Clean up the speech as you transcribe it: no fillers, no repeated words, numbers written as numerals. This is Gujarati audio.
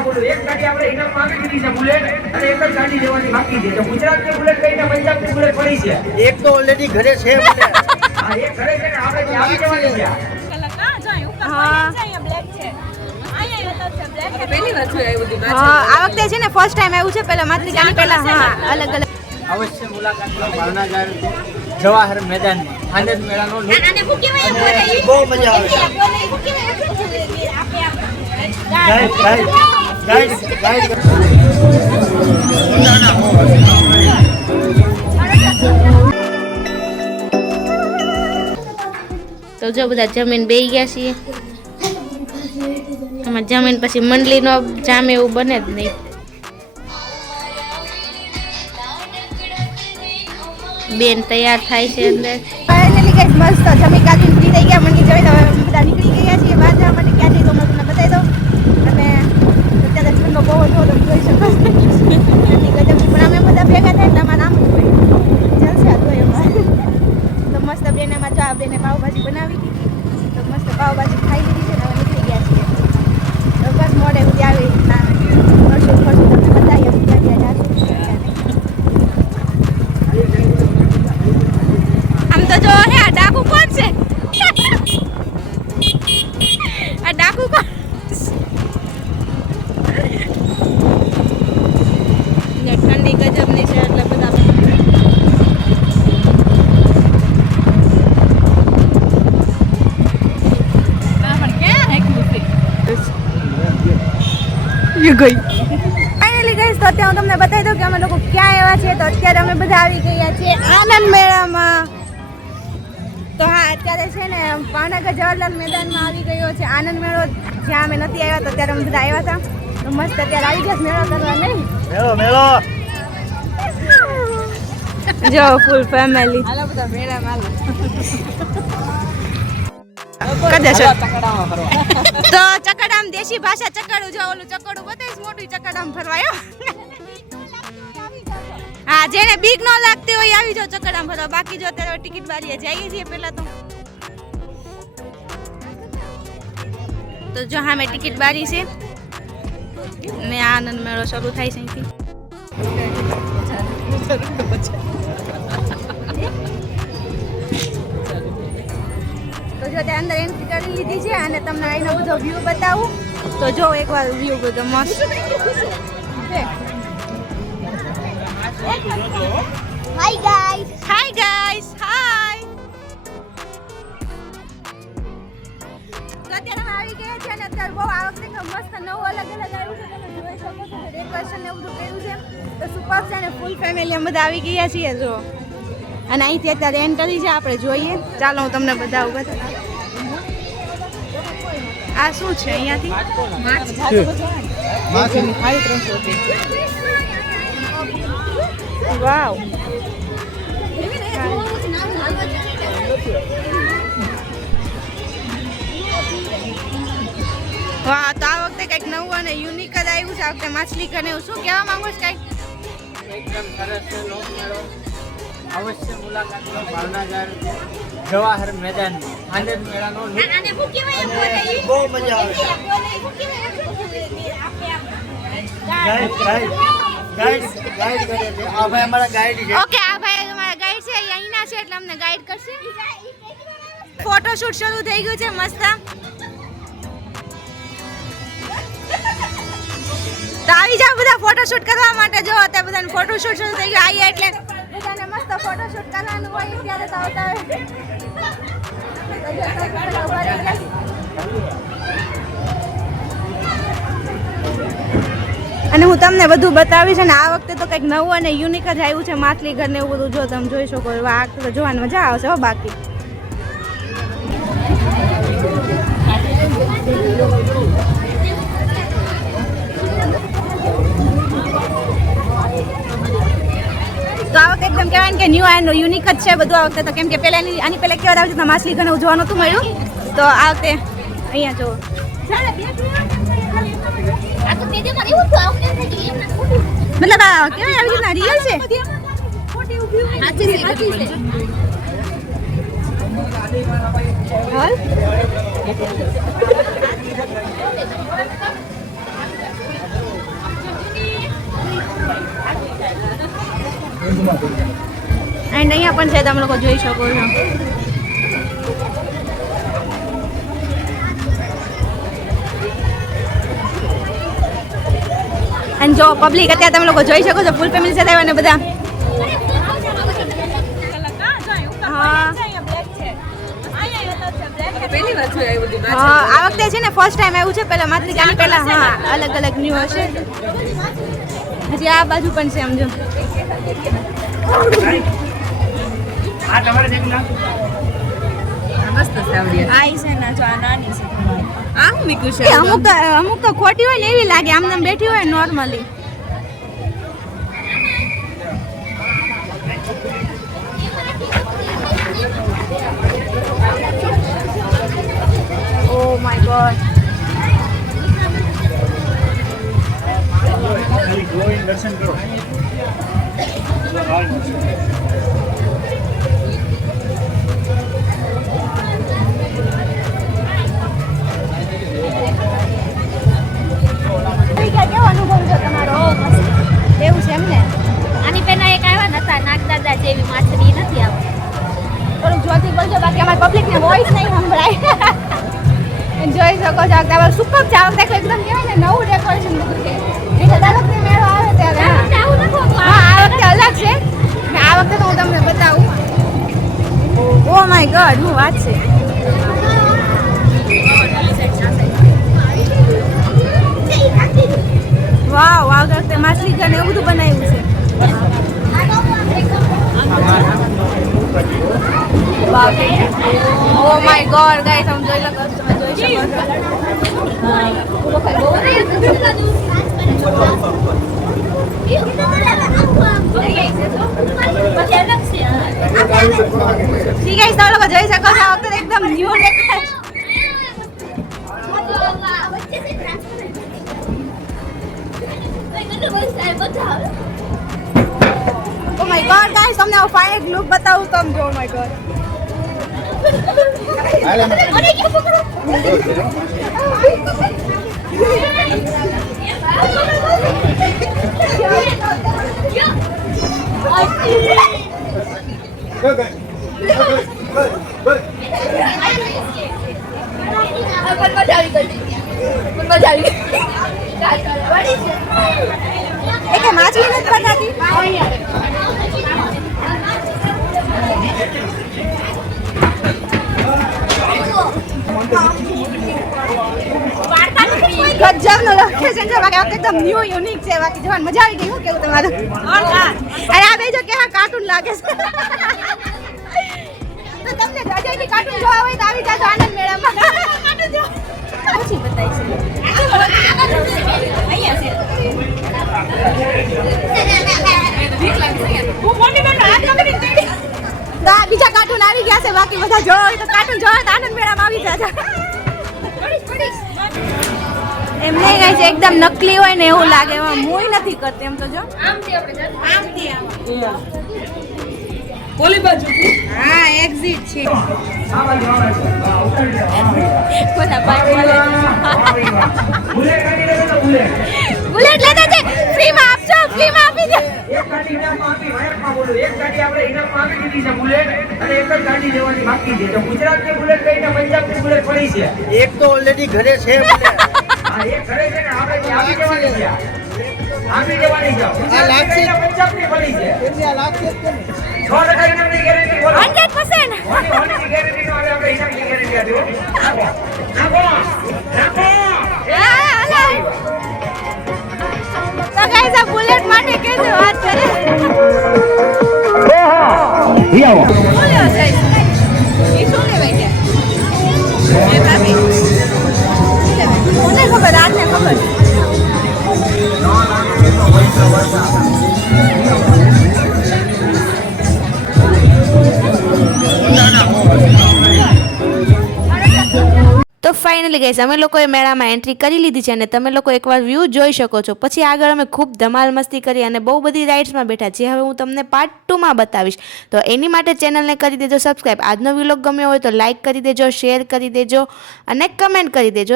આમાં બોલો એક ગાડી આપણે ઇનામ માંગી દીધી છે બુલેટ અને એક જ ગાડી લેવાની બાકી છે. તો ગુજરાતની બુલેટ કઈને પંજાબની બુલેટ પડી છે. એક તો ઓલરેડી ઘરે છે બુલેટ. હા એક ઘરે છે ને આપણે ત્યાં આવી જવાની છે. આ વખતે છે ને ફર્સ્ટ ટાઈમ આવ્યું છે. પેલા માતૃકાની પેલા હા અલગ અલગ અવશ્ય મુલાકાત લો ભાવનગર જવાહર મેદાનમાં આનંદ મેળાનો બહુ મજા આવે. ગાઈડ તો જો બધા જમીન બેસી ગયા છીએ. આમાં જમીન પછી મંડલીનો જામે એવું બને જ નહીં. બેન તૈયાર થાય છે અંદર. ફાઇનલી ગાઈસ મસ્ત જમી કાઢીને ફ્રી થઈ ગયા. મને જોઈ તો બધા નીકળી ગયા છીએ બહાર જવા માટે. ક્યાં જઈ તો હું તમને બતાવી દઉં. અને અત્યારે ઠંડો બહુ હતો તો જોઈ શકો પણ અમે બધા ભેગા થાય એટલે અમારા નામ જ હોય જલસા તો એમાં. તો મસ્ત બેન એમાં જો આ બેને પાવભાજી બનાવી દીધી. તો મસ્ત પાવભાજી ખાઈ લીધી છે ને હવે નીકળી ગયા છીએ. તો બસ મોડે સુધી આવી ફરશું તમને બતાવીએ ક્યાં ક્યાં જાશું. આમ તો જો હે આ ડાકુ કોણ છે? આ ડાકુ કોણ? ઠંડી ગજબની છે એટલે બધા ફાઇનલી ગાઈસ તો અત્યારે હું તમને બતાવી દઉં કે અમે લોકો ક્યાં આવ્યા છે. તો અત્યારે અમે બધા આવી ગયા છીએ આનંદ મેળામાં. તો હા અત્યારે છે ને ભાવનગર જવાહરલાલ મેદાનમાં આવી ગયો છે આનંદ મેળો. જ્યાં અમે નથી આવ્યા તો ત્યારે અમે બધા આવ્યા હતા. તો મસ્ત અત્યારે આવી ગયા મેળો કરવા નહીં. મેળો જો ફૂલ ફેમિલી હાલો બધા મેળામાં તો ચકડામ દેશી ભાષા ચકડું જો ઓલું ચકડું બતાવીશ મોટું ચકડામ ફરવાયો. હા જેને બીક ન લાગતી હોય આવી જાવ ચકડામ ફરવા. બાકી જો અત્યારે ટિકિટ બારીએ જઈએ છીએ પેલા તો જો હા મેં ટિકિટ બારી છે ને આનંદ મેળો શરૂ થાય છે અહીંથી. તો જો તે અંદર એન્ટ્રી કરી લીધી છે અને તમને અહીંનો બધો વ્યૂ બતાવું. તો જો એકવાર વ્યૂ બધો મસ્ત છે. Hi guys hi. તો અત્યારે અમે આવી ગયા છે અને અત્યારે બહુ આ વખતે મસ્ત નવું અલગ અલગ આવ્યું છે. તમે જોઈ શકો છો ડેકોરેશન એવું બધું કર્યું છે. તો સુપર છે અને ફૂલ ફેમિલી અમે બધા આવી ગયા છીએ જો. અને અહીંથી અત્યારે એન્ટ્રી છે આપણે જોઈએ. ચાલો હું તમને બતાવું. આ શું છે અહીંયાથી વાવ વાહ. તો આ વખતે કંઈક નવું અને યુનિક જ આવ્યું છે આ વખતે માછલી ઘર. એવું શું કહેવા માંગો છો કંઈક? એકદમ સરસ છે લોકમેળો. અવશ્ય મુલાકાત લો ભાવનગર જવાહર મેદાનમાં આનંદ મેળાનો બહુ મજા આવે. ગાઈડ કરે છે. આ ભાઈ અમારા ગાઈડ છે. ઓકે આ ભાઈ અમારા ગાઈડ છે. અહીંના છે એટલે અમને ગાઈડ કરશે. ફોટોશૂટ શરૂ થઈ ગયું છે મસ્ત. તો આવી જાવ બધા ફોટોશૂટ કરવા માટે. જો અત્યારે બધાને ફોટોશૂટ શરૂ થઈ ગયું. આવીએ એટલે બધાને મસ્ત ફોટોશૂટ કરવાનું હોય ત્યારે તો આવતા અને હું તમને બધું બતાવીશ. અને આ વખતે તો કંઈક નવું અને યુનિક જ આવ્યું છે માછલી ઘર ને એવું બધું. જો તમે જોઈ શકો આ વખતે તો જોવાની મજા આવશે હો. બાકી તો આ વખતે એકદમ કહેવાય કે ન્યૂ એન્ડ યુનિક જ છે બધું આ વખતે તો. કેમ કે પહેલા આની પહેલા કેવા આવ્યું છે માછલી ઘરને જોવા નહોતું મળ્યું. તો આ વખતે અહીંયા જો મતલબ આ કેવાય આવી રીતના રિયલ છે. એન્ડ અહીંયા પણ છે, તમે લોકો જોઈ શકો છો. અને જો પબ્લિક અત્યારે તમે લોકો જોઈ શકો છો, ફૂલ ફેમિલી સાથે આવ્યા ને બધા. હા, આ વખતે છે ને ફર્સ્ટ ટાઈમ આવ્યું છે. પહેલા માતૃકાની પહેલા હા અલગ અલગ ન્યૂ હશે. હજી આ બાજુ પણ છે, સમજો. આ તમારે દેખના મસ્ત સાવડિયા આઈ છે ને જો આ નાની છે. આ હું મીકું છે અમુક તો ખોટી હોય ને એવી લાગે, આમ નામ બેઠી હોય નોર્મલી. Oh my God. દર્શન કરો. કેવો અનુભવ છે તમારો? એવું છે એમ ને? આની પહેલા એક આવ્યા નતા, નાગદાદા જેવી માછલી નથી આવતી. થોડુંક જોરથી બોલજો, બાકી અમારા પબ્લિકને વોઇસ નહીં સંભળાય. જોઈ શકો છો તમારું સુપર છે. આ વખતે એકદમ કહેવાય ને નવું ડેકોરેશન બધું છે. એટલે દર વખતે મેળો આવે ત્યારે હા આ વખતે અલગ છે. ને આ વખતે તો હું તમને બતાવું. ઓ માય ગોડ, હું વાત છે. વાવ, આ વખતે માછલી ઘર ને એવું બધું બનાવ્યું છે. ઓ માય ગોડ ગાઈસ, તમે જોઈ શકો છો, તમે જોઈ શકો છો. જી ગાઈસ, તમે લોકો જોઈ શકો છો, આ વખતે એકદમ new decoration. Oh my God guys, તમને હું ફાઇનલ લુક બતાવું તો જો. Oh my God. એક માછલી નથી બતાતી. ગજબનું લોકેશન છે. બાકી આ એકદમ ન્યૂ યુનિક છે. બાકી જવાની મજા આવી ગઈ. હું કેવું તમારું? અરે આ બે જો કેવા કાર્ટૂન લાગે છે. તો તમને અજયની કાર્ટૂન જોવા હોય તો આવી જાજો આનંદ મેળામાં. ઓછી બતાઈ છે. અહીંયા છે. હું મોટી બેન હાથ પકડી દીધી. તો આ બીજા કાર્ટૂન આવી ગયા છે. બાકી બધા જોવા હોય તો કાર્ટૂન જોવા તો આનંદ મેળામાં આવી જાજો. એમ નહીં ગાઈસ, એકદમ નકલી હોય ને એવું લાગે. એમાં મોય નથી કરતી. એમ તો જો આમથી ઓલી બાજુ હા એક્ઝિટ છે. આ બાજુ આવે છે. કોના પાઈ બુલેટ કાઢી લેજો તો બુલેટ. બુલેટ લેતા છે. ફ્રીમાં આપશો, ફ્રીમાં આપી દે. એક ગાડી ઇનામમાં આપી, વાયરમાં બોલું. એક ગાડી આપણે ઇનામમાં આપી દીધી છે બુલેટ, અને એક જ ગાડી લેવાની બાકી છે. તો ગુજરાતની બુલેટ કહીને પંજાબની બુલેટ પડી છે. એક તો ઓલરેડી ઘરે છે હા, એક ઘરે છે ને આપણે આપી દેવાની છે. આપી દેવાની છે. ગુજરાતની કહીને પંજાબની પડી છે. 100% ઇનામની ગેરંટી બોલો. 100%. હોની ગેરંટી નો આપણે ઇનામની ગેરંટી આપી. રાખો. તો ગાઈસ આ બુલેટ માટે કેજો વાત કરે. આવો. શું લેવો છે? ઈ શું લેવાય છે? એ ભાભી. કોને ખબર? આજને ખબર. તો ફાઇનલી ગાઈસ, અમે લોકોએ મેળામાં એન્ટ્રી કરી લીધી છે અને તમે લોકો એકવાર વ્યૂ જોઈ શકો છો. પછી આગળ અમે ખૂબ ધમાલ મસ્તી કરી અને બહુ બધી રાઇડ્સમાં બેઠા, જે હવે હું તમને પાર્ટ 2માં બતાવીશ. તો એની માટે ચેનલને કરી દેજો સબસ્ક્રાઈબ. આજનો વ્લોગ ગમ્યો હોય તો લાઇક કરી દેજો, શેર કરી દેજો અને કમેન્ટ કરી દેજો.